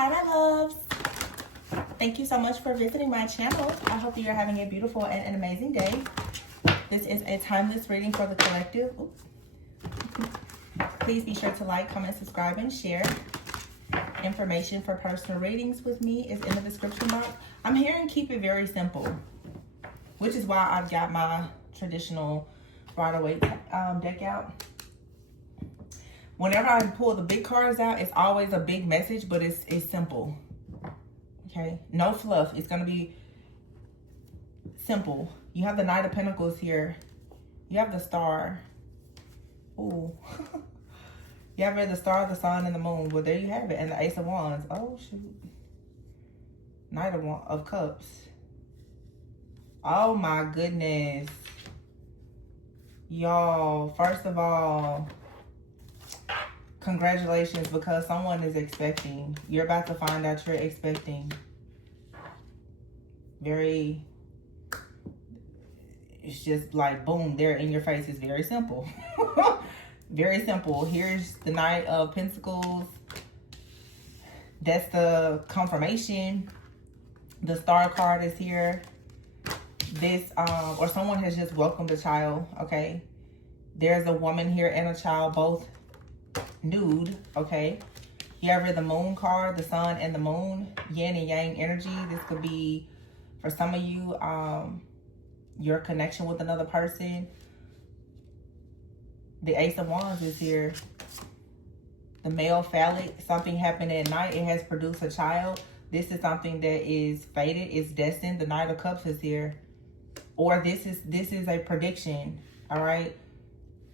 Hi, my loves. Thank you so much for visiting my channel. I hope that you're having a beautiful and an amazing day. This is a timeless reading for the collective. Please be sure to like, comment, subscribe, and share. Information for personal readings with me is in the description box. I'm here and keep it very simple, which is why I've got my traditional Rider-Waite deck out. Whenever I pull the big cards out, it's always a big message, but it's simple. Okay, no fluff. It's going to be simple. You have the Knight of Pentacles here. You have the Star. Ooh. You have the Star, the Sun, and the Moon. Well, there you have it. And the Ace of Wands. Oh, shoot. Knight of Cups. Oh, my goodness. Y'all, first of all, congratulations, because someone is expecting. You're about to find out you're expecting. Very, it's just like, boom, there in your face. Is very simple. Very simple. Here's the Knight of Pentacles. That's the confirmation. The Star card is here. This, or someone has just welcomed a child, okay? There's a woman here and a child, both nude, okay? You have the Moon card, the Sun and the Moon, yin and yang energy. This could be, for some of you, your connection with another person. The Ace of Wands is here. The male phallic, something happened at night. It has produced a child. This is something that is fated, it's destined. The Knight of Cups is here. Or this is a prediction, all right?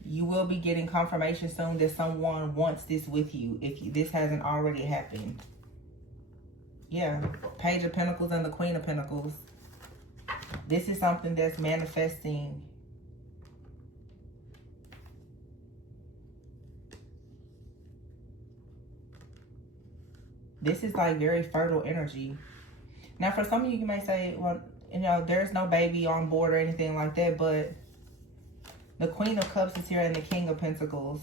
You will be getting confirmation soon that someone wants this with you if this hasn't already happened. Yeah, Page of Pentacles and the Queen of Pentacles. This is something that's manifesting. This is like very fertile energy. Now, for some of you, you may say, well, you know, there's no baby on board or anything like that, but the Queen of Cups is here and the King of Pentacles.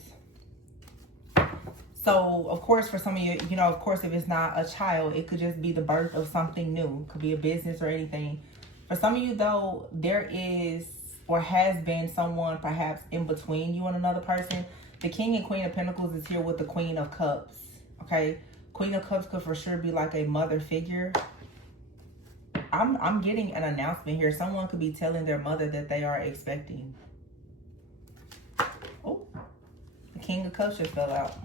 So, of course, for some of you, you know, of course, if it's not a child, it could just be the birth of something new. It could be a business or anything. For some of you, though, there is or has been someone perhaps in between you and another person. The King and Queen of Pentacles is here with the Queen of Cups, okay? Queen of Cups could for sure be like a mother figure. I'm getting an announcement here. Someone could be telling their mother that they are expecting. Oh, the King of Cups just fell out.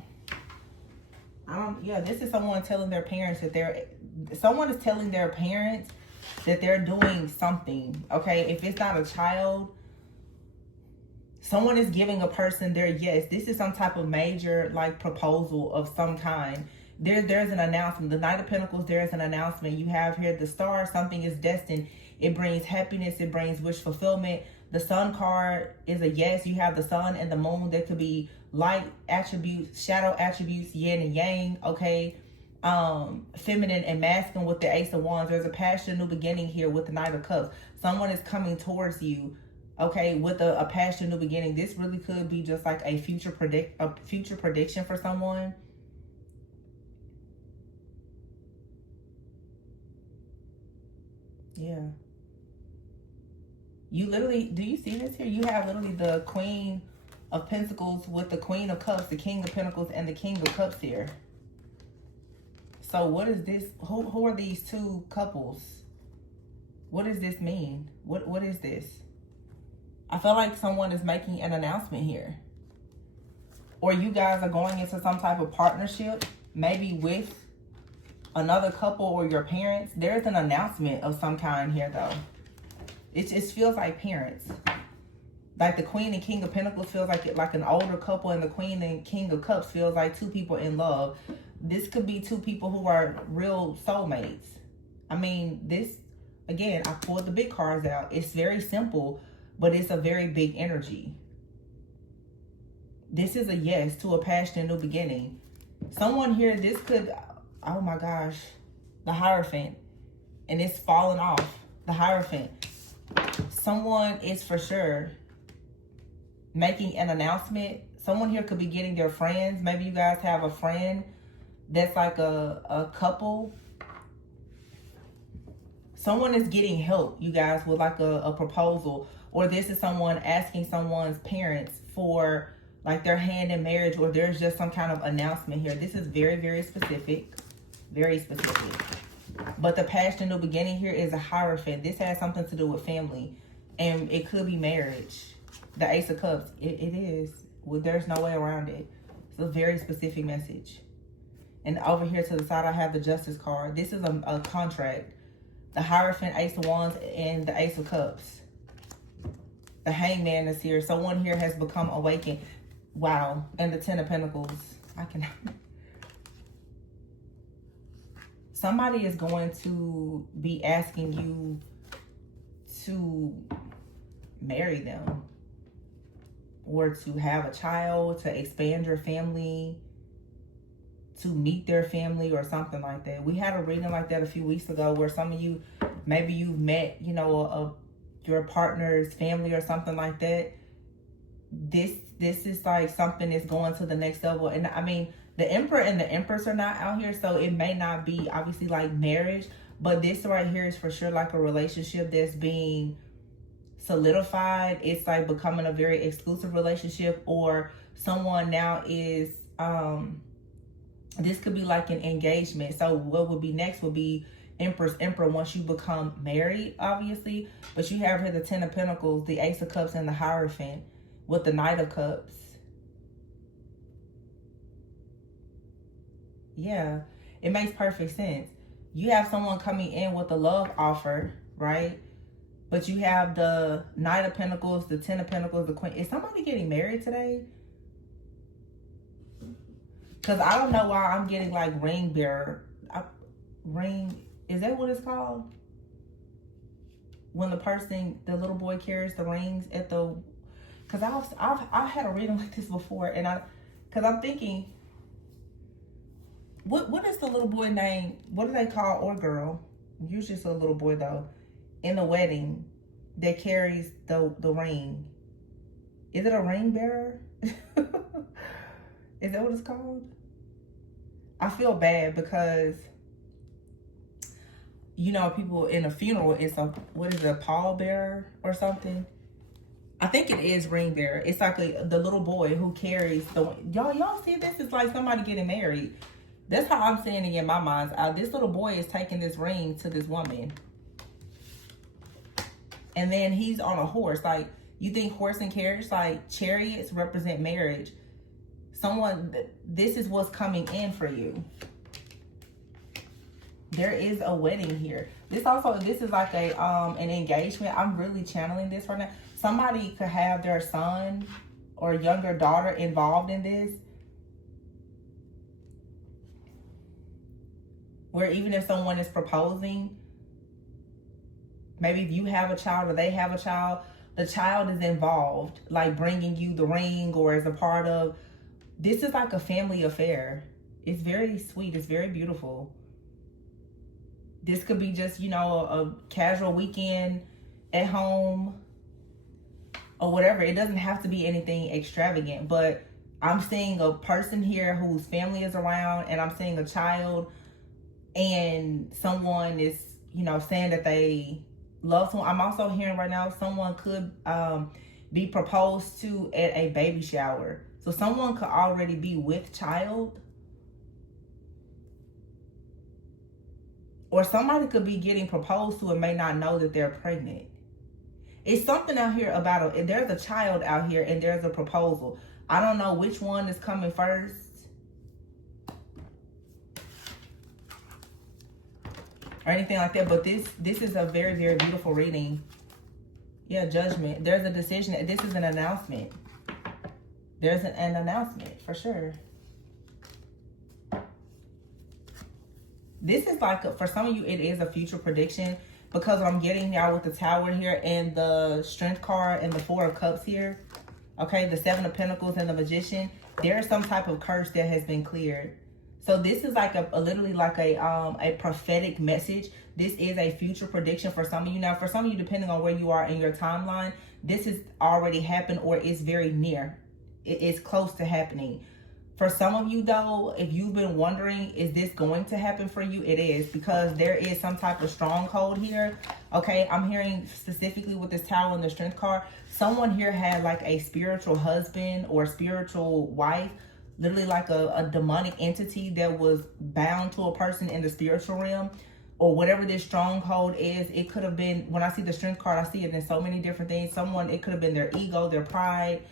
Yeah, this is someone telling their parents that someone is telling their parents that they're doing something, okay? If it's not a child, someone is giving a person their yes. This is some type of major, like, proposal of some kind. There's an announcement. The Knight of Pentacles, there's an announcement. You have here the Star, something is destined. It brings happiness. It brings wish fulfillment. The Sun card is a yes. You have the Sun and the Moon. That could be light attributes, shadow attributes, yin and yang, okay? Feminine and masculine with the Ace of Wands. There's a passion, new beginning here with the Knight of Cups. Someone is coming towards you, okay, with a passion, new beginning. This really could be just like a future prediction for someone. Yeah. You literally, do you see this here? You have literally the Queen of Pentacles with the Queen of Cups, the King of Pentacles, and the King of Cups here. So what is this? Who are these two couples? What does this mean? What is this? I feel like someone is making an announcement here. Or you guys are going into some type of partnership, maybe with another couple or your parents. There's an announcement of some kind here, though. It just feels like parents. Like the Queen and King of Pentacles feels like an older couple, and the Queen and King of Cups feels like two people in love. This could be two people who are real soulmates. I mean, this, again, I pulled the big cards out. It's very simple, but it's a very big energy. This is a yes to a passionate new beginning. Someone here, this could, oh my gosh, the Hierophant. And it's falling off. The Hierophant. Someone is for sure making an announcement. Someone here could be getting their friends. Maybe you guys have a friend that's like a couple. Someone is getting help, you guys, with like a proposal, or this is someone asking someone's parents for like their hand in marriage, or there's just some kind of announcement here. This is very, very specific. Very specific. But the past and new beginning here is a Hierophant. This has something to do with family. And it could be marriage. The Ace of Cups. It is. Well, there's no way around it. It's a very specific message. And over here to the side, I have the Justice card. This is a contract. The Hierophant, Ace of Wands, and the Ace of Cups. The Hangman is here. Someone here has become awakened. Wow. And the Ten of Pentacles. I cannot... Somebody is going to be asking you to marry them, or to have a child, to expand your family, to meet their family, or something like that. We had a reading like that a few weeks ago where some of you, maybe you've met, you know, your partner's family or something like that. This is like something that's going to the next level. And I mean, the Emperor and the Empress are not out here, so it may not be obviously like marriage, but this right here is for sure like a relationship that's being solidified. It's like becoming a very exclusive relationship, or someone now is, this could be like an engagement. So what would be next would be Empress, Emperor once you become married, obviously. But you have here the Ten of Pentacles, the Ace of Cups, and the Hierophant with the Knight of Cups. Yeah, it makes perfect sense. You have someone coming in with a love offer, right? But you have the Knight of Pentacles, the Ten of Pentacles, the Queen. Is somebody getting married today? Because I don't know why I'm getting like ring bearer. Ring, is that what it's called? When the person, the little boy carries the rings at the... Because I've had a reading like this before, and because I'm thinking... What is the little boy name? What do they call, or girl? Usually it's a little boy though. In the wedding that carries the ring. Is it a ring bearer? Is that what it's called? I feel bad because, you know, people in a funeral, it's a, what is it, a pallbearer or something? I think it is ring bearer. It's like the little boy who carries the... Y'all see this? It's like somebody getting married. That's how I'm seeing it in my mind. This little boy is taking this ring to this woman. And then he's on a horse. Like, you think horse and carriage, like chariots represent marriage. This is what's coming in for you. There is a wedding here. This is like an engagement. I'm really channeling this right now. Somebody could have their son or younger daughter involved in this. Where even if someone is proposing, maybe if you have a child or they have a child, the child is involved, like bringing you the ring or as a part of. This is like a family affair. It's very sweet. It's very beautiful. This could be just, you know, a casual weekend at home or whatever. It doesn't have to be anything extravagant, but I'm seeing a person here whose family is around, and I'm seeing a child, and someone is, you know, saying that they love someone. I'm also hearing right now someone could be proposed to at a baby shower. So someone could already be with child. Or somebody could be getting proposed to and may not know that they're pregnant. It's something out here about there's a child out here and there's a proposal. I don't know which one is coming first. Or anything like that, but this is a very, very beautiful reading. Yeah, Judgment. There's a decision. This is an announcement. There's an announcement for sure. This is like, for some of you, it is a future prediction, because I'm getting y'all with the Tower here and the Strength card and the Four of Cups here. Okay, the Seven of Pentacles and the Magician. There is some type of curse that has been cleared. So this is like literally like a prophetic message. This is a future prediction for some of you. Now, for some of you, depending on where you are in your timeline, this has already happened or is very near. It is close to happening. For some of you though, if you've been wondering, is this going to happen for you? It is, because there is some type of stronghold here. Okay, I'm hearing specifically with this Tower and the Strength card, someone here had like a spiritual husband or spiritual wife, literally like a demonic entity that was bound to a person in the spiritual realm, or whatever this stronghold is. It could have been, when I see the Strength card, I see it in so many different things. Someone, it could have been their ego, their pride,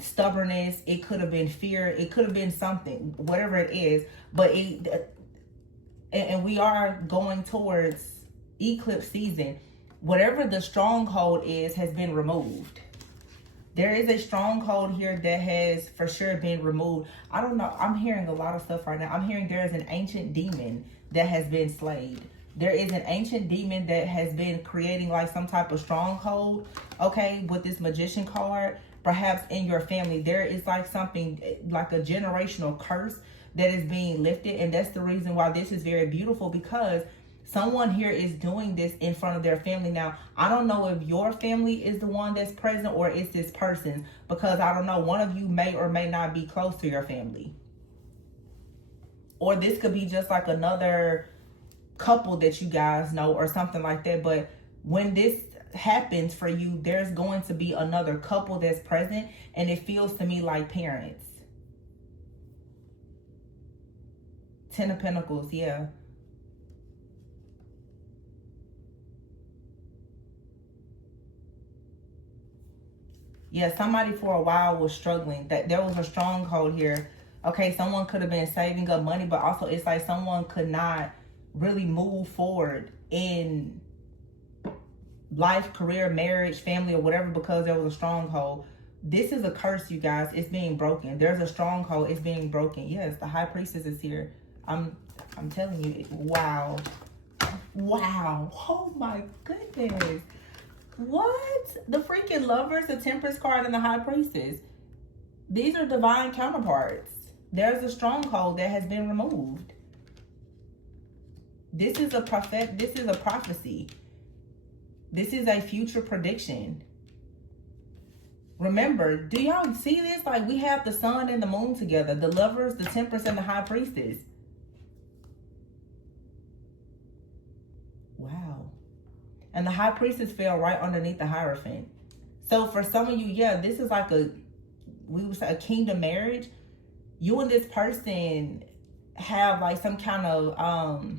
stubbornness, it could have been fear, it could have been something, whatever it is. But and we are going towards eclipse season. Whatever the stronghold is has been removed. There is a stronghold here that has for sure been removed. I don't know, I'm hearing a lot of stuff right now. I'm hearing there is an ancient demon that has been slayed. There is an ancient demon that has been creating like some type of stronghold, okay, with this Magician card. Perhaps in your family, there is like something like a generational curse that is being lifted. And that's the reason why this is very beautiful, because someone here is doing this in front of their family. Now, I don't know if your family is the one that's present or it's this person, because I don't know, one of you may or may not be close to your family. Or this could be just like another couple that you guys know or something like that. But when this happens for you, there's going to be another couple that's present, and it feels to me like parents. 10 of Pentacles, yeah. Yeah, somebody for a while was struggling. That there was a stronghold here. Okay, someone could have been saving up money, but also it's like someone could not really move forward in life, career, marriage, family, or whatever, because there was a stronghold. This is a curse, you guys. It's being broken. There's a stronghold. It's being broken. Yes, the High Priestess is here. I'm telling you. Wow. Wow. Oh my goodness. What? The freaking Lovers, the Temperance card, and the High Priestess. These are divine counterparts. There's a stronghold that has been removed. This is a prophecy. This is a future prediction. Remember, do y'all see this? Like, we have the sun and the moon together. The Lovers, the Temperance, and the High Priestess. Wow. And the High Priestess fell right underneath the Hierophant. So for some of you, yeah, this is like we would say a kingdom marriage. You and this person have like some kind of,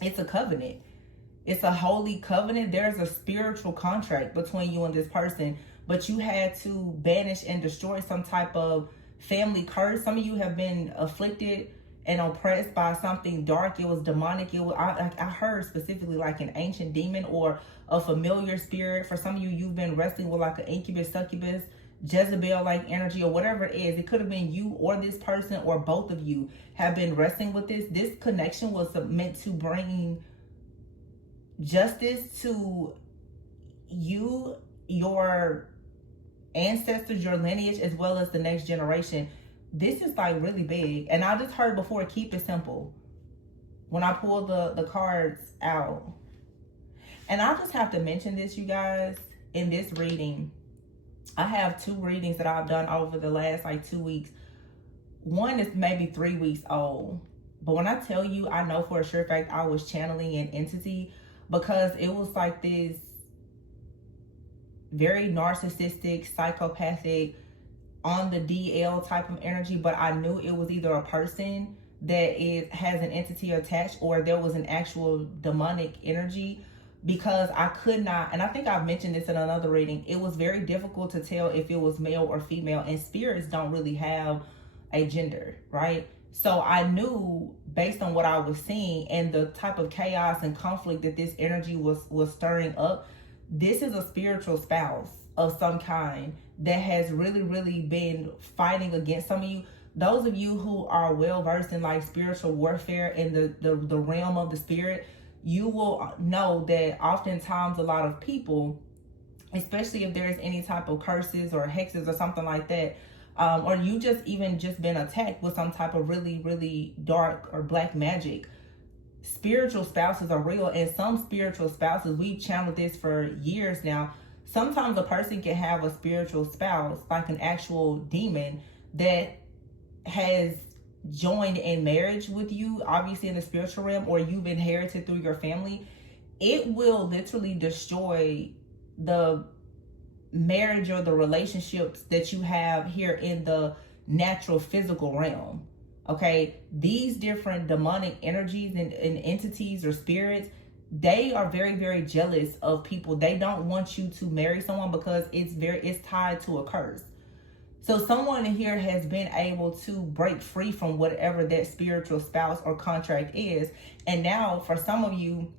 it's a covenant. It's a holy covenant. There's a spiritual contract between you and this person, but you had to banish and destroy some type of family curse. Some of you have been afflicted and oppressed by something dark. It was demonic. I heard specifically like an ancient demon or a familiar spirit. For some of you, you've been wrestling with like an incubus, succubus, Jezebel like energy, or whatever it is. It could have been you or this person, or both of you have been wrestling with this. This connection was meant to bring justice to you, your ancestors, your lineage, as well as the next generation. This is like really big. And I just heard before, keep it simple when I pull the cards out. And I just have to mention this, you guys, in this reading. I have 2 readings that I've done over the last like 2 weeks. One is maybe 3 weeks old. But when I tell you, I know for a sure fact I was channeling an entity, because it was like this very narcissistic, psychopathic, on the DL type of energy. But I knew it was either a person that has an entity attached, or there was an actual demonic energy, because I could not, and I think I've mentioned this in another reading, it was very difficult to tell if it was male or female, and spirits don't really have a gender, right? So I knew, based on what I was seeing and the type of chaos and conflict that this energy was stirring up, this is a spiritual spouse of some kind that has really, really been fighting against some of you. Those of you who are well versed in like spiritual warfare in the realm of the spirit, you will know that oftentimes a lot of people, especially if there's any type of curses or hexes or something like that, or you just been attacked with some type of really, really dark or black magic, spiritual spouses are real. And some spiritual spouses, we've channeled this for years now. Sometimes a person can have a spiritual spouse, like an actual demon, that has joined in marriage with you, obviously in the spiritual realm, or you've inherited through your family, it will literally destroy the marriage or the relationships that you have here in the natural physical realm. Okay, these different demonic energies and entities or spirits, they are very, very jealous of people. They don't want you to marry someone because it's tied to a curse. So someone here has been able to break free from whatever that spiritual spouse or contract is. And now for some of you,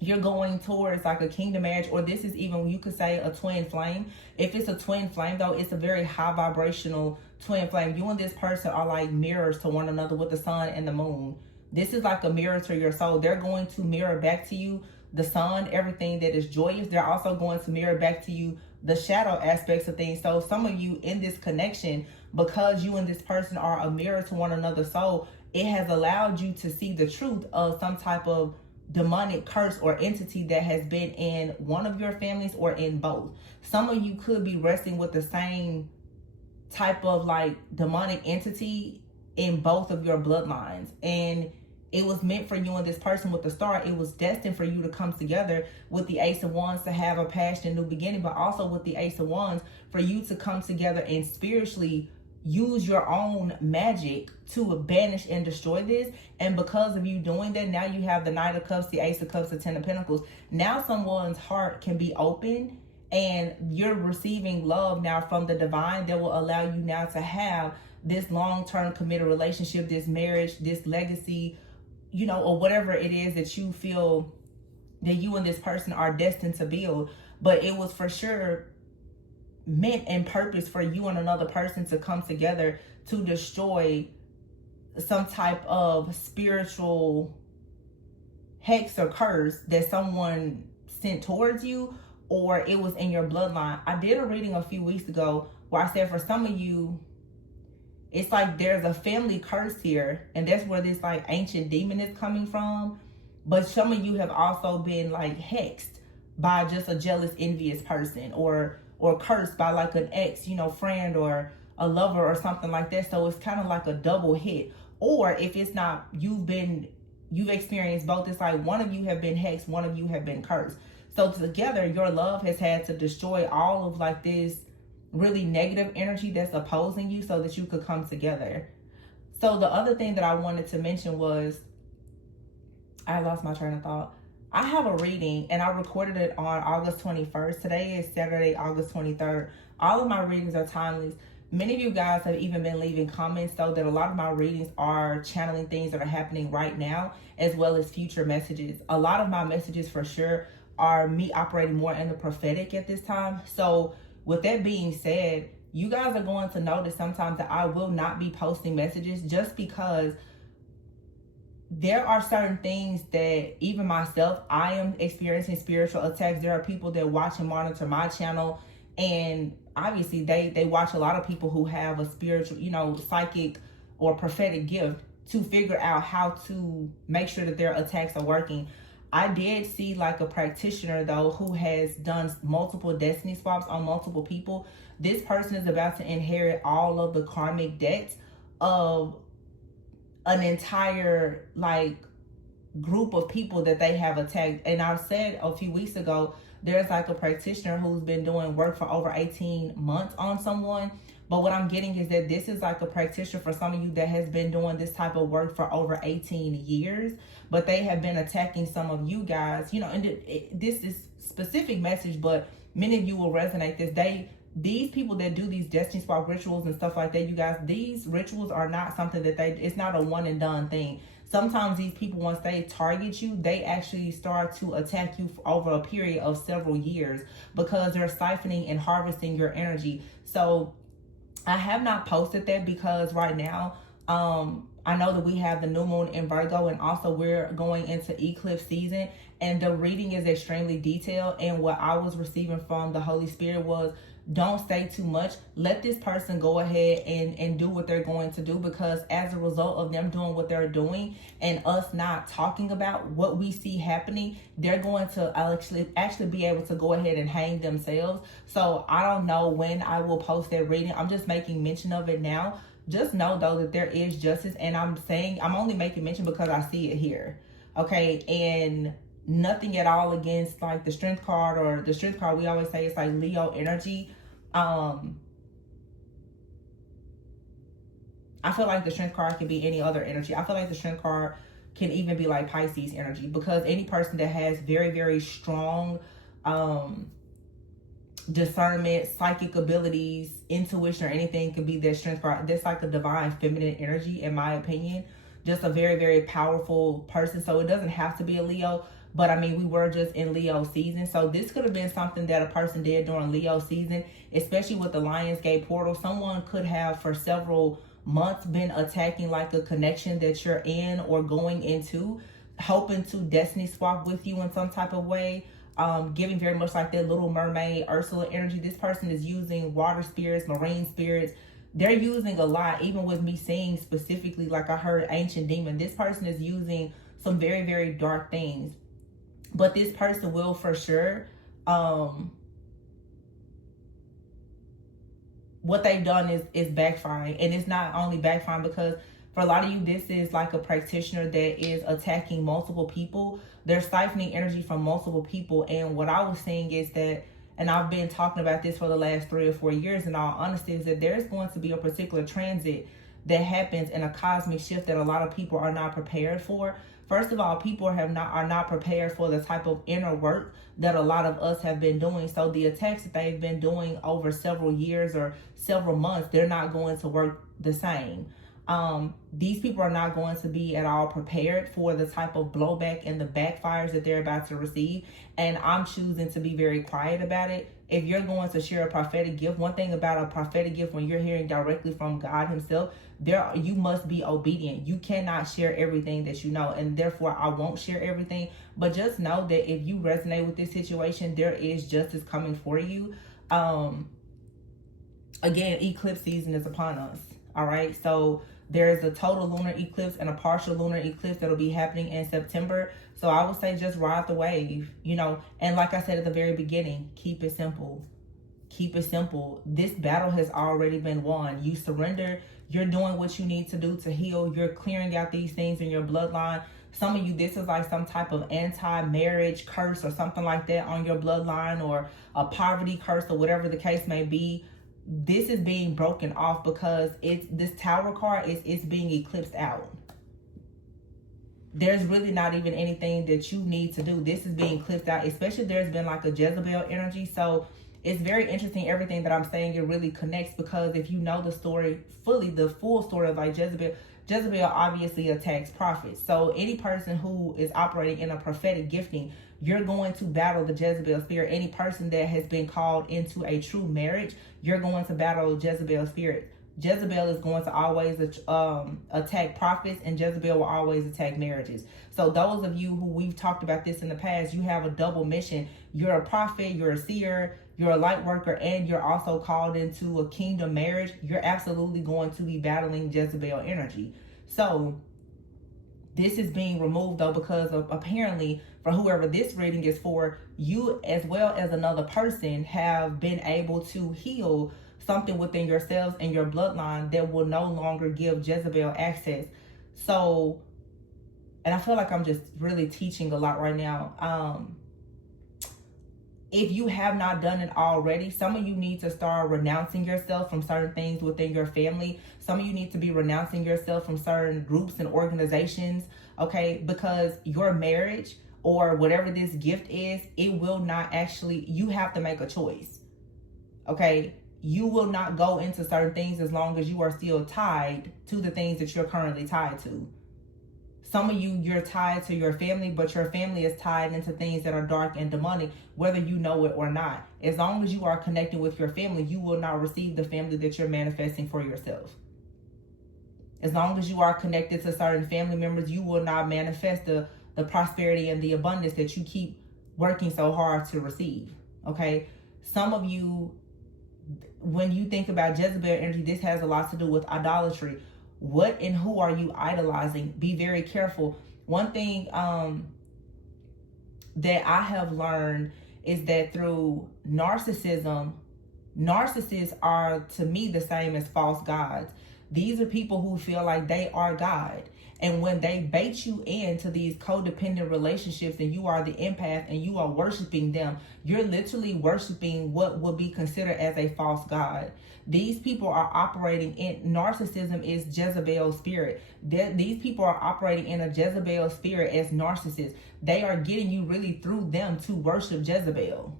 you're going towards like a kingdom marriage, or this is even, you could say, a twin flame. If it's a twin flame though, it's a very high vibrational twin flame. You and this person are like mirrors to one another with the sun and the moon. This is like a mirror to your soul. They're going to mirror back to you the sun, everything that is joyous. They're also going to mirror back to you the shadow aspects of things. So some of you in this connection, because you and this person are a mirror to one another's soul, it has allowed you to see the truth of some type of demonic curse or entity that has been in one of your families or in both. Some of you could be wrestling with the same type of like demonic entity in both of your bloodlines, and it was meant for you and this person with the star. It was destined for you to come together with the Ace of Wands to have a passion, new beginning, but also with the Ace of Wands for you to come together and spiritually use your own magic to banish and destroy this. And because of you doing that, now you have the Knight of Cups, the Ace of Cups, the Ten of Pentacles. Now someone's heart can be open and you're receiving love now from the divine that will allow you now to have this long-term committed relationship, this marriage, this legacy, you know, or whatever it is that you feel that you and this person are destined to build. But it was for sure meant and purpose for you and another person to come together to destroy some type of spiritual hex or curse that someone sent towards you, or it was in your bloodline. I did a reading a few weeks ago where I said for some of you, it's like there's a family curse here, and that's where this like ancient demon is coming from. But some of you have also been like hexed by just a jealous, envious person, or cursed by like an ex, you know, friend or a lover or something like that. So it's kind of like a double hit. Or if it's not, you've experienced both. It's like one of you have been hexed, one of you have been cursed. So together, your love has had to destroy all of like this really negative energy that's opposing you so that you could come together. So the other thing that I wanted to mention was, I lost my train of thought. I have a reading and I recorded it on August 21st. Today is Saturday, August 23rd. All of my readings are timeless. Many of you guys have even been leaving comments though that a lot of my readings are channeling things that are happening right now, as well as future messages. A lot of my messages for sure are me operating more in the prophetic at this time. So with that being said, you guys are going to notice sometimes that I will not be posting messages just because there are certain things that even myself, I am experiencing spiritual attacks. There are people that watch and monitor my channel, and obviously they watch a lot of people who have a spiritual, you know, psychic or prophetic gift to figure out how to make sure that their attacks are working. I did see like a practitioner though who has done multiple destiny swaps on multiple people. This person is about to inherit all of the karmic debts of an entire like group of people that they have attacked. And I said a few weeks ago, there's like a practitioner who's been doing work for over 18 months on someone. But what I'm getting is that this is like a practitioner for some of you that has been doing this type of work for over 18 years. But they have been attacking some of you guys, you know, and this is specific message, but many of you will resonate this. These people that do these destiny spark rituals and stuff like that, you guys, these rituals are not something that it's not a one and done thing. Sometimes these people, once they target you, they actually start to attack you over a period of several years because they're siphoning and harvesting your energy. So I have not posted that because right now, I know that we have the new moon in Virgo, and also we're going into eclipse season, and the reading is extremely detailed. And what I was receiving from the Holy Spirit was, don't say too much. Let this person go ahead and do what they're going to do, because as a result of them doing what they're doing and us not talking about what we see happening, they're going to actually be able to go ahead and hang themselves. So I don't know when I will post that reading. I'm just making mention of it now just know though that there is justice. And I'm only making mention because I see it here. Okay. And nothing at all against like the strength card, or the strength card, we always say it's like Leo energy. I feel like the strength card can be any other energy. I feel like the strength card can even be like Pisces energy, because any person that has very, very strong discernment, psychic abilities, intuition, or anything can be their strength card. That's like a divine feminine energy, in my opinion. Just a very, very powerful person. So it doesn't have to be a Leo, but I mean, we were just in Leo season. So this could have been something that a person did during Leo season, especially with the Lionsgate portal. Someone could have for several months been attacking like a connection that you're in or going into, hoping to destiny swap with you in some type of way. Giving very much like that Little Mermaid, Ursula energy. This person is using water spirits, marine spirits. They're using a lot, even with me saying specifically, like I heard ancient demon. This person is using some very, very dark things. But this person will for sure, what they've done is backfiring. And it's not only backfiring because for a lot of you, this is like a practitioner that is attacking multiple people. They're siphoning energy from multiple people. And what I was saying is that, and I've been talking about this for the last 3 or 4 years in all honesty, is that there's going to be a particular transit that happens in a cosmic shift that a lot of people are not prepared for. First of all, people are not prepared for the type of inner work that a lot of us have been doing. So the attacks that they've been doing over several years or several months, they're not going to work the same. These people are not going to be at all prepared for the type of blowback and the backfires that they're about to receive. And I'm choosing to be very quiet about it. If you're going to share a prophetic gift, one thing about a prophetic gift, when you're hearing directly from God himself, you must be obedient. You cannot share everything that you know, and therefore I won't share everything. But just know that if you resonate with this situation, there is justice coming for you. Again, eclipse season is upon us. All right, so there's a total lunar eclipse and a partial lunar eclipse that'll be happening in September. So I would say just ride the wave, you know. And like I said at the very beginning, keep it simple. Keep it simple. This battle has already been won. You surrender. You're doing what you need to do to heal. You're clearing out these things in your bloodline. Some of you, this is like some type of anti-marriage curse or something like that on your bloodline, or a poverty curse, or whatever the case may be. This is being broken off because this Tower card is being eclipsed out. There's really not even anything that you need to do. This is being eclipsed out, especially there's been like a Jezebel energy. So it's very interesting, everything that I'm saying, it really connects, because if you know the story fully, the full story of like Jezebel obviously attacks prophets. So any person who is operating in a prophetic gifting, you're going to battle the Jezebel spirit. Any person that has been called into a true marriage, you're going to battle Jezebel spirit. Jezebel is going to always attack prophets, and Jezebel will always attack marriages. So those of you who we've talked about this in the past, you have a double mission. You're a prophet, you're a seer, you're a light worker, and you're also called into a kingdom marriage. You're absolutely going to be battling Jezebel energy. So this is being removed though, because of apparently, for whoever this reading is for, you as well as another person have been able to heal something within yourselves and your bloodline that will no longer give Jezebel access. So, and I feel like I'm just really teaching a lot right now. If you have not done it already, some of you need to start renouncing yourself from certain things within your family. Some of you need to be renouncing yourself from certain groups and organizations, okay? Because your marriage or whatever this gift is, it will not actually, you have to make a choice, okay? You will not go into certain things as long as you are still tied to the things that you're currently tied to. Some of you, you're tied to your family, but your family is tied into things that are dark and demonic, whether you know it or not. As long as you are connecting with your family, you will not receive the family that you're manifesting for yourself. As long as you are connected to certain family members, you will not manifest the prosperity and the abundance that you keep working so hard to receive, okay? Some of you, when you think about Jezebel energy, this has a lot to do with idolatry. What and who are you idolizing? Be very careful. One thing that I have learned is that through narcissism, narcissists are, to me, the same as false gods. These are people who feel like they are God. And when they bait you into these codependent relationships and you are the empath and you are worshiping them, you're literally worshiping what would be considered as a false god. These people are operating in narcissism is Jezebel spirit. These people are operating in a Jezebel spirit as narcissists. They are getting you really through them to worship Jezebel.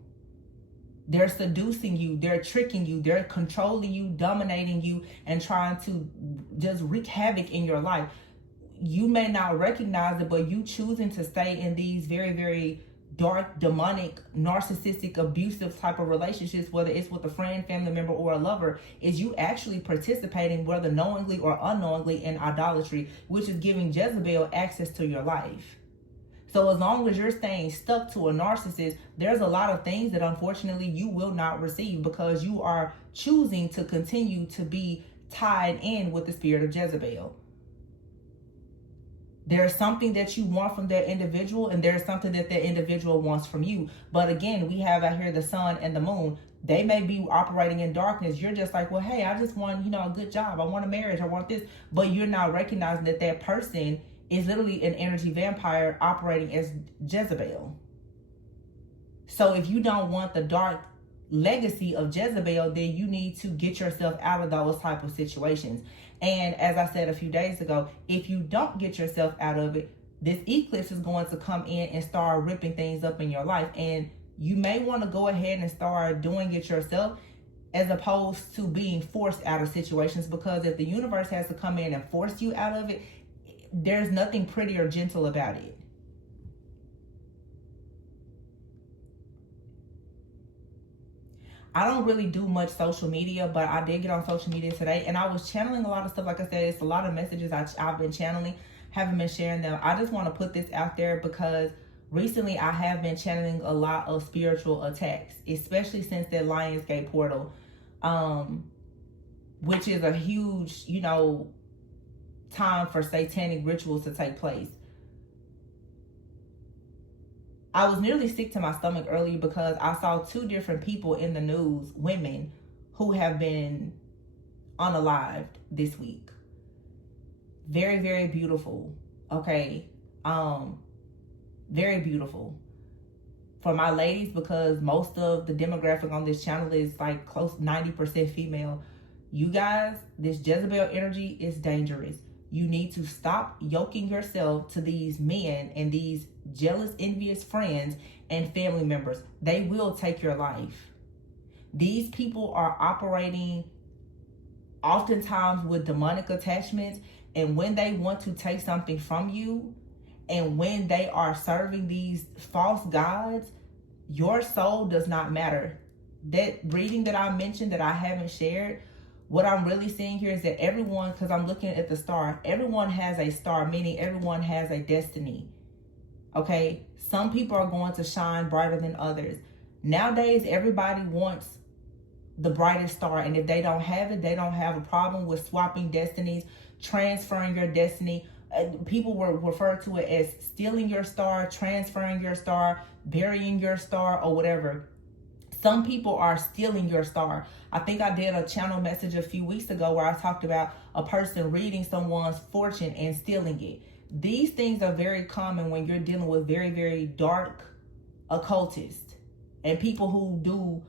They're seducing you, they're tricking you, they're controlling you, dominating you, and trying to just wreak havoc in your life. You may not recognize it, but you choosing to stay in these very, very dark, demonic, narcissistic, abusive type of relationships, whether it's with a friend, family member, or a lover, is you actually participating, whether knowingly or unknowingly, in idolatry, which is giving Jezebel access to your life. So as long as you're staying stuck to a narcissist, there's a lot of things that unfortunately you will not receive because you are choosing to continue to be tied in with the spirit of Jezebel. There's something that you want from that individual, and there's something that that individual wants from you. But again, we have out here the sun and the moon. They may be operating in darkness. You're just like, well, hey, I just want, a good job. I want a marriage. I want this. But you're not recognizing that that person is literally an energy vampire operating as Jezebel. So if you don't want the dark legacy of Jezebel, then you need to get yourself out of those type of situations. And as I said a few days ago, if you don't get yourself out of it, this eclipse is going to come in and start ripping things up in your life. And you may want to go ahead and start doing it yourself as opposed to being forced out of situations, because if the universe has to come in and force you out of it, there's nothing pretty or gentle about it. I don't really do much social media, but I did get on social media today, and I was channeling a lot of stuff. Like I said, it's a lot of messages I've been channeling, haven't been sharing them. I just want to put this out there because recently I have been channeling a lot of spiritual attacks, especially since that Lionsgate portal, which is a huge, time for satanic rituals to take place. I was nearly sick to my stomach earlier because I saw 2 different people in the news, women, who have been unalived this week. Very, very beautiful. Okay. Very beautiful. For my ladies, because most of the demographic on this channel is like close 90% female. You guys, this Jezebel energy is dangerous. You need to stop yoking yourself to these men and these jealous, envious friends and family members. They will take your life. These people are operating oftentimes with demonic attachments, and when they want to take something from you, and when they are serving these false gods, your soul does not matter. That reading that I mentioned that I haven't shared, what I'm really seeing here is that everyone, because I'm looking at the star, everyone has a star, meaning everyone has a destiny. Okay? Some people are going to shine brighter than others. Nowadays, everybody wants the brightest star, and if they don't have it, they don't have a problem with swapping destinies, transferring your destiny. People will refer to it as stealing your star, transferring your star, burying your star, or whatever. Some people are stealing your star. I think I did a channel message a few weeks ago where I talked about a person reading someone's fortune and stealing it. These things are very common when you're dealing with very, very dark occultists and people who do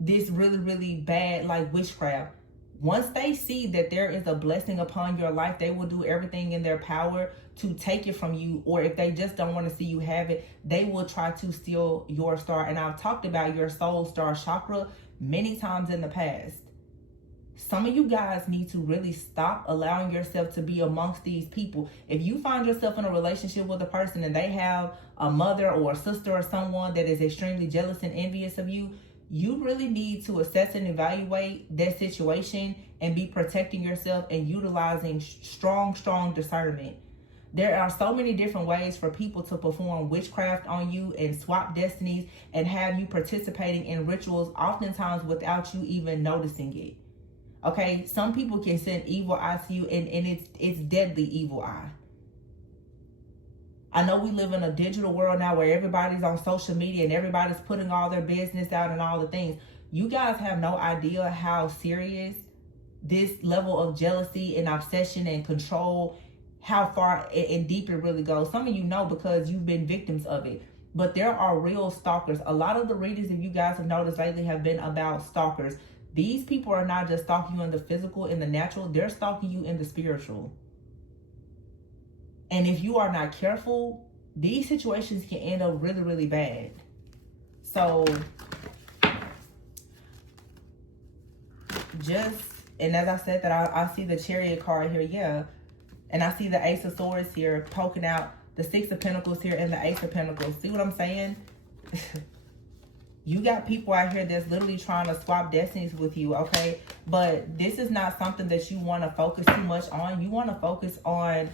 this really, really bad, like witchcraft. Once they see that there is a blessing upon your life, they will do everything in their power to take it from you. Or if they just don't want to see you have it, they will try to steal your star. And I've talked about your soul star chakra many times in the past. Some of you guys need to really stop allowing yourself to be amongst these people. If you find yourself in a relationship with a person and they have a mother or a sister or someone that is extremely jealous and envious of you, you really need to assess and evaluate that situation and be protecting yourself and utilizing strong discernment. There are so many different ways for people to perform witchcraft on you and swap destinies and have you participating in rituals, oftentimes without you even noticing it. Okay, some people can send evil eye to you, and it's deadly evil eye. I know we live in a digital world now where everybody's on social media and everybody's putting all their business out and all the things. You guys have no idea how serious this level of jealousy and obsession and control, how far and deep it really goes. Some of you know because you've been victims of it. But there are real stalkers. A lot of the readings, if you guys have noticed lately, have been about stalkers. These people are not just stalking you in the physical, in the natural. They're stalking you in the spiritual. And if you are not careful, these situations can end up really, really bad. So, and as I said that, I see the Chariot card here, yeah. And I see the Ace of Swords here poking out, the Six of Pentacles here, and the Ace of Pentacles. See what I'm saying? You got people out here that's literally trying to swap destinies with you, okay? But this is not something that you want to focus too much on. You want to focus on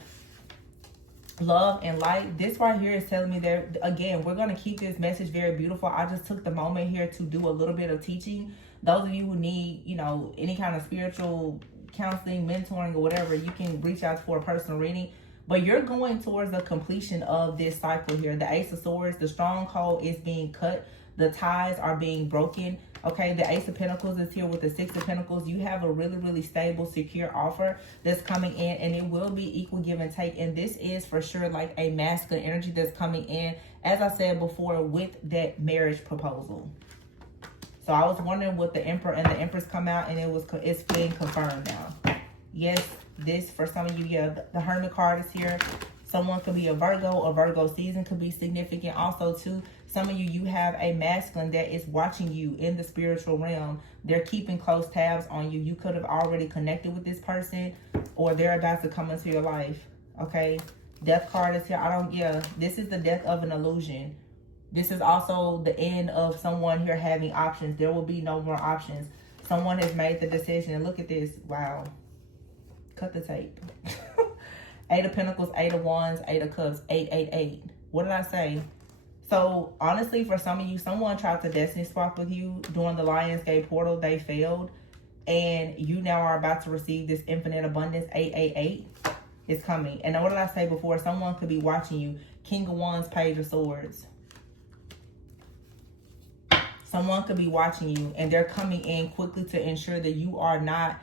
love and light. This right here is telling me that, again, we're going to keep this message very beautiful. I just took the moment here to do a little bit of teaching. Those of you who need, you know, any kind of spiritual counseling, mentoring, or whatever, you can reach out for a personal reading. But you're going towards the completion of this cycle here. The Ace of Swords, the stronghold is being cut. The ties are being broken. Okay, the Ace of Pentacles is here with the Six of Pentacles. You have a really, really stable, secure offer that's coming in, and it will be equal give and take. And this is for sure like a masculine energy that's coming in, as I said before, with that marriage proposal. So I was wondering what the Emperor and the Empress come out, and it's being confirmed now. Yes, this for some of you, yeah, the Hermit card is here. Someone could be a Virgo season could be significant also too. Some of you, you have a masculine that is watching you in the spiritual realm. They're keeping close tabs on you. You could have already connected with this person, or they're about to come into your life. Okay, Death card is here. This is the death of an illusion. This is also the end of someone here having options. There will be no more options. Someone has made the decision. And look at this. Wow. Cut the tape. Eight of Pentacles, Eight of Wands, Eight of Cups, 888. What did I say? So, honestly, for some of you, someone tried to destiny swap with you during the Lionsgate portal. They failed. And you now are about to receive this infinite abundance. 888 is coming. And what did I say before? Someone could be watching you. King of Wands, Page of Swords. Someone could be watching you, and they're coming in quickly to ensure that you are not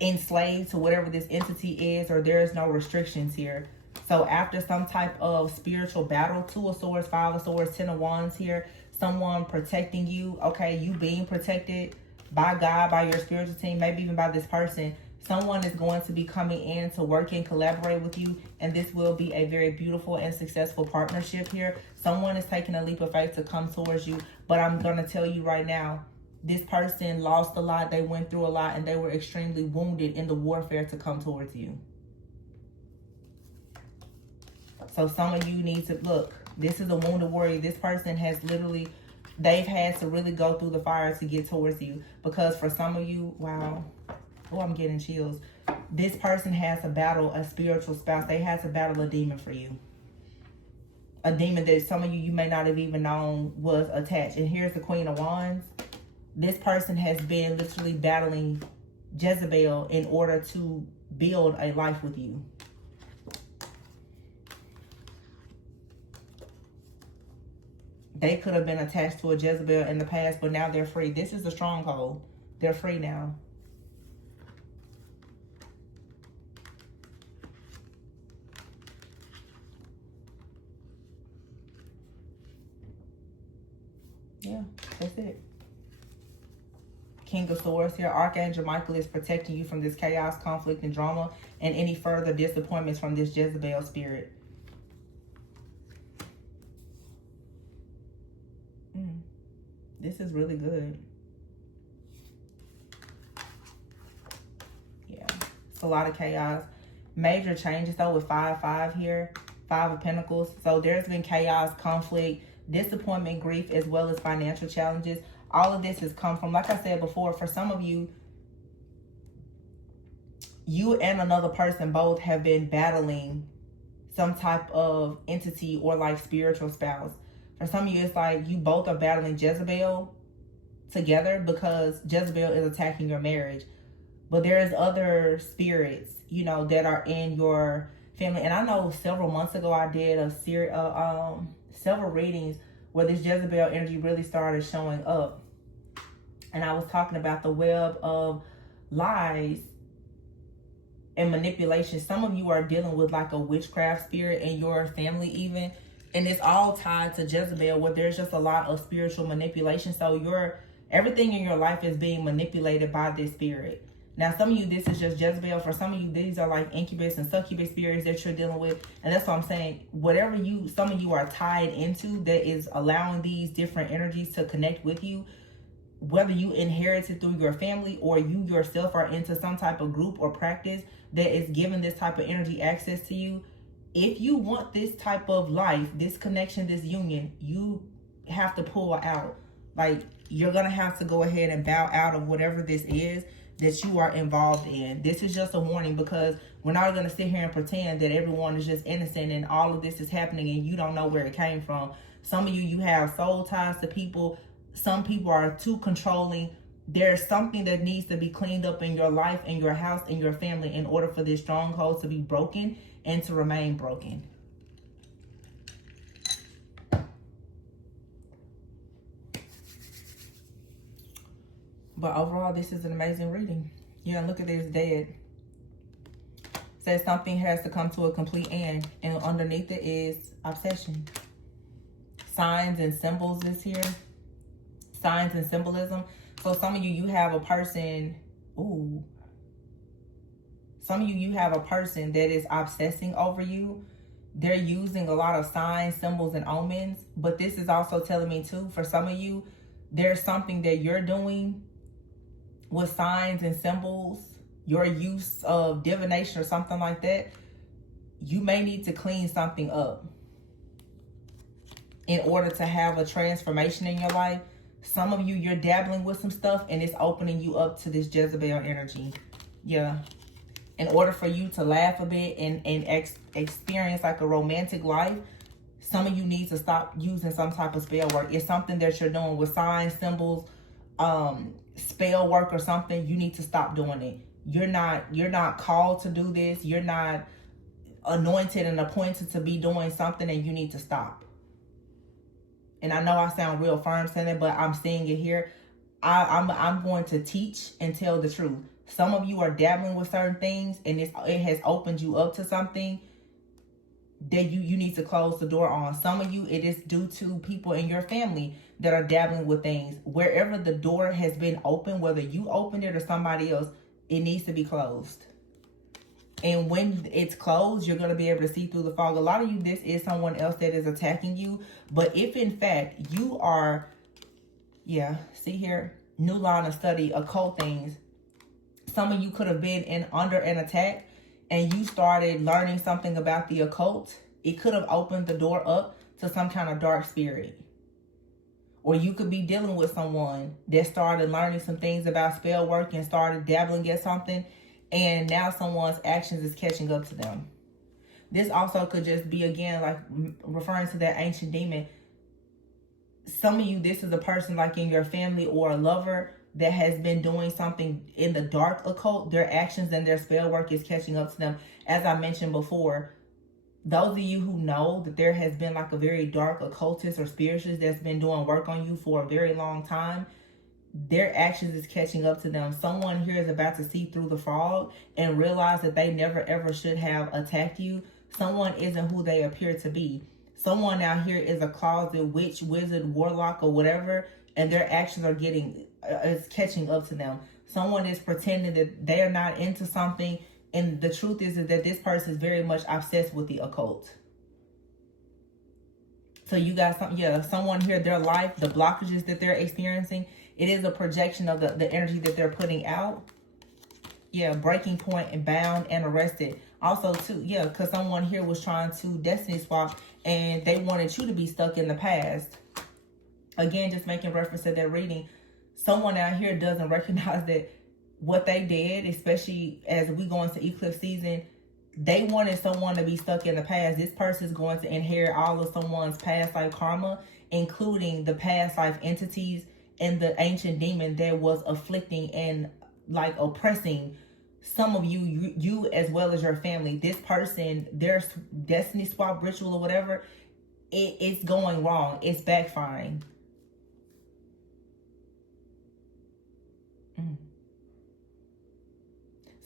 enslaved to whatever this entity is, or there is no restrictions here. So after some type of spiritual battle, Two of Swords, Five of Swords, Ten of Wands here, someone protecting you, okay, you being protected by God, by your spiritual team, maybe even by this person. Someone is going to be coming in to work and collaborate with you, and this will be a very beautiful and successful partnership here. Someone is taking a leap of faith to come towards you, but I'm going to tell you right now, this person lost a lot, they went through a lot, and they were extremely wounded in the warfare to come towards you. So some of you need to look, this is a wounded warrior. This person has literally, they've had to really go through the fire to get towards you, because for some of you, wow. Oh, I'm getting chills. This person has to battle a spiritual spouse. They had to battle a demon for you. A demon that some of you, you may not have even known was attached. And here's the Queen of Wands. This person has been literally battling Jezebel in order to build a life with you. They could have been attached to a Jezebel in the past, but now they're free. This is the stronghold. They're free now. Yeah, that's it. King of Swords here. Archangel Michael is protecting you from this chaos, conflict, and drama, and any further disappointments from this Jezebel spirit. This is really good. Yeah, it's a lot of chaos. Major changes though with 5-5 here. 5 of Pentacles. So there's been chaos, conflict, disappointment, grief, as well as financial challenges. All of this has come from, like I said before, for some of you, you and another person both have been battling some type of entity or like spiritual spouse. For some of you, it's like you both are battling Jezebel together because Jezebel is attacking your marriage. But there's other spirits, you know, that are in your family. And I know several months ago I did several readings where this Jezebel energy really started showing up. And I was talking about the web of lies and manipulation. Some of you are dealing with like a witchcraft spirit in your family even. And it's all tied to Jezebel, where there's just a lot of spiritual manipulation. So everything in your life is being manipulated by this spirit. Now, some of you, this is just Jezebel. For some of you, these are like incubus and succubus spirits that you're dealing with. And that's what I'm saying. Whatever some of you are tied into that is allowing these different energies to connect with you, whether you inherited through your family or you yourself are into some type of group or practice that is giving this type of energy access to you. If you want this type of life, this connection, this union, you have to pull out. Like, you're going to have to go ahead and bow out of whatever this is that you are involved in. This is just a warning, because we're not going to sit here and pretend that everyone is just innocent and all of this is happening and you don't know where it came from. Some of you have soul ties to people. Some people are too controlling. There's something that needs to be cleaned up in your life, in your house, in your family, in order for this stronghold to be broken and to remain broken. But overall, this is an amazing reading. Yeah, look at this dead. Says something has to come to a complete end. And underneath it is obsession. Signs and symbols is here. Signs and symbolism. So some of you have a person. Ooh. Some of you have a person that is obsessing over you. They're using a lot of signs, symbols, and omens. But this is also telling me too, for some of you, there's something that you're doing with signs and symbols, your use of divination or something like that. You may need to clean something up in order to have a transformation in your life. Some of you, you're dabbling with some stuff and it's opening you up to this Jezebel energy. Yeah. In order for you to laugh a bit and experience like a romantic life, some of you need to stop using some type of spell work. It's something that you're doing with signs, symbols, spell work or something. You need to stop doing it. You're not called to do this. You're not anointed and appointed to be doing something, and you need to stop. And I know I sound real firm saying it, but I'm seeing it here. I'm going to teach and tell the truth. Some of you are dabbling with certain things, and it has opened you up to something that you need to close the door on. Some of you, it is due to people in your family that are dabbling with things. Wherever the door has been open, whether you opened it or somebody else, it needs to be closed. And when it's closed, you're going to be able to see through the fog. A lot of you, this is someone else that is attacking you. But if in fact you are, see here, new line of study, occult things. Some of you could have been under an attack and you started learning something about the occult. It could have opened the door up to some kind of dark spirit. Or you could be dealing with someone that started learning some things about spell work and started dabbling at something, and now someone's actions is catching up to them. This also could just be, again, like referring to that ancient demon. Some of you, this is a person like in your family or a lover that has been doing something in the dark occult. Their actions and their spell work is catching up to them. As I mentioned before, those of you who know that there has been like a very dark occultist or spiritualist that's been doing work on you for a very long time, their actions is catching up to them. Someone here is about to see through the fog and realize that they never ever should have attacked you. Someone isn't who they appear to be. Someone out here is a closet witch, wizard, warlock, or whatever, and their actions are is catching up to them. Someone is pretending that they are not into something, and the truth is that this person is very much obsessed with the occult. So you got someone here, their life, the blockages that they're experiencing, it is a projection of the energy that they're putting out. Yeah, breaking point and bound and arrested. Also, too, because someone here was trying to destiny swap and they wanted you to be stuck in the past. Again, just making reference to that reading. Someone out here doesn't recognize that what they did, especially as we go into eclipse season, they wanted someone to be stuck in the past. This person is going to inherit all of someone's past life karma, including the past life entities and the ancient demon that was afflicting and like oppressing some of you as well as your family. This person, their destiny swap ritual or whatever, it's going wrong. It's backfiring.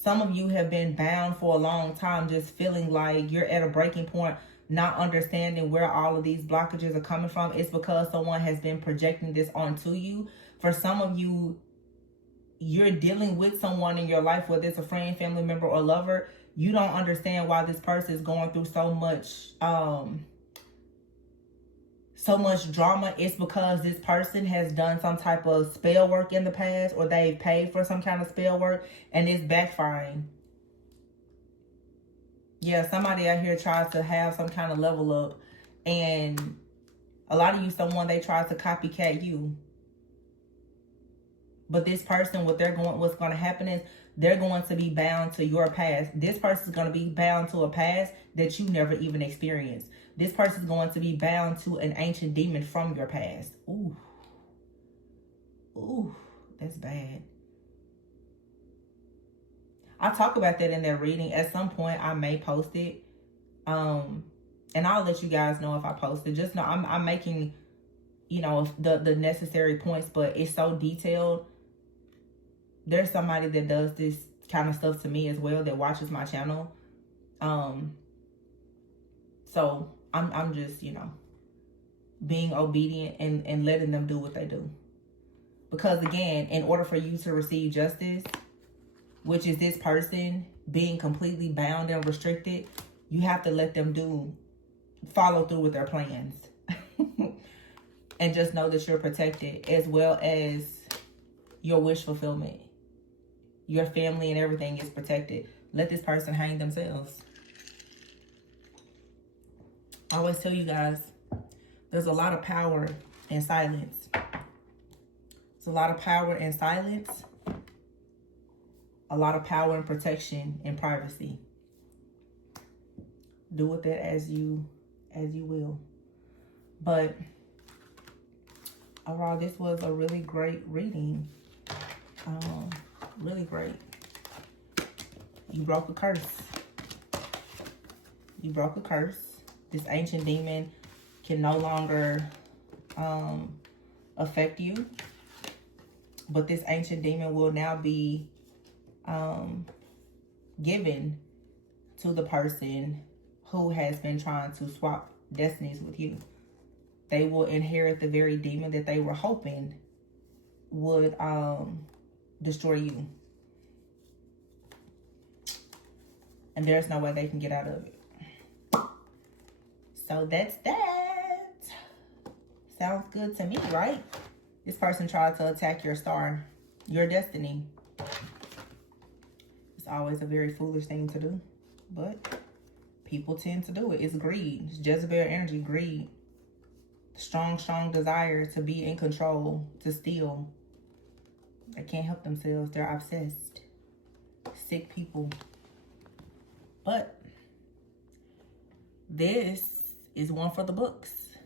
Some of you have been bound for a long time, just feeling like you're at a breaking point, not understanding where all of these blockages are coming from. It's because someone has been projecting this onto you. For some of you, you're dealing with someone in your life, whether it's a friend, family member, or lover. You don't understand why this person is going through so much drama. It's because this person has done some type of spell work in the past, or they've paid for some kind of spell work and it's backfiring. Yeah, somebody out here tries to have some kind of level up, and a lot of you, someone, they try to copycat you. But this person, what's going to happen is they're going to be bound to your past. This person is going to be bound to a past that you never even experienced. This person is going to be bound to an ancient demon from your past. Ooh. Ooh, that's bad. I'll talk about that in that reading. At some point, I may post it. And I'll let you guys know if I post it. Just know I'm making, you know, the necessary points, but it's so detailed. There's somebody that does this kind of stuff to me as well, that watches my channel. So I'm just, you know, being obedient and letting them do what they do. Because again, in order for you to receive justice, which is this person being completely bound and restricted, you have to let them follow through with their plans. And just know that you're protected, as well as your wish fulfillment. Your family and everything is protected. Let this person hang themselves. I always tell you guys, there's a lot of power in silence. There's a lot of power in silence. A lot of power and protection and privacy. Do with that as you will. But overall, this was a really great reading. Really great. You broke a curse. You broke a curse. This ancient demon can no longer affect you. But this ancient demon will now be given to the person who has been trying to swap destinies with you. They will inherit the very demon that they were hoping would destroy you. And there's no way they can get out of it. So that's that. Sounds good to me, right? This person tried to attack your star, your destiny. It's always a very foolish thing to do, but people tend to do it. It's greed. It's Jezebel energy, greed. Strong desire to be in control, to steal. They can't help themselves. They're obsessed. Sick people. But this is one for the books.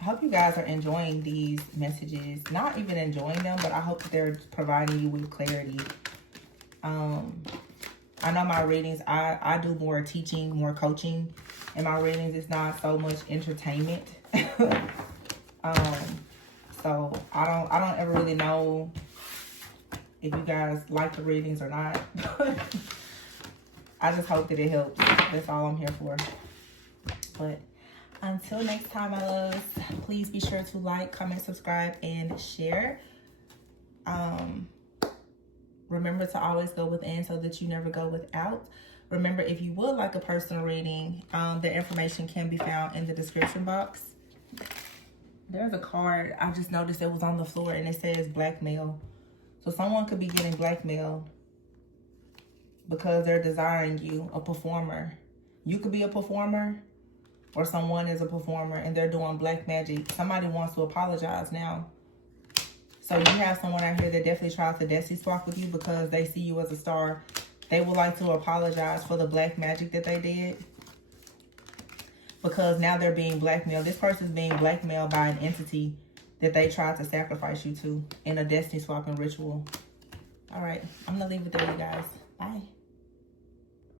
I hope you guys are enjoying these messages. Not even enjoying them, but I hope that they're providing you with clarity. I know my readings, I do more teaching, more coaching. In my readings, it's not so much entertainment. So I don't ever really know if you guys like the readings or not. I just hope that it helps. That's all I'm here for. But until next time, my loves, please be sure to like, comment, subscribe, and share. Remember to always go within so that you never go without. Remember, if you would like a personal reading, the information can be found in the description box. There's a card I just noticed that was on the floor, and it says blackmail. So someone could be getting blackmailed because they're desiring you, a performer. You could be a performer, or someone is a performer and they're doing black magic. Somebody wants to apologize now. So you have someone out here that definitely tries to destiny swap with you because they see you as a star. They would like to apologize for the black magic that they did, because now they're being blackmailed. This person's being blackmailed by an entity that they tried to sacrifice you to in a destiny swapping ritual. All right, I'm going to leave it there, you guys. Bye.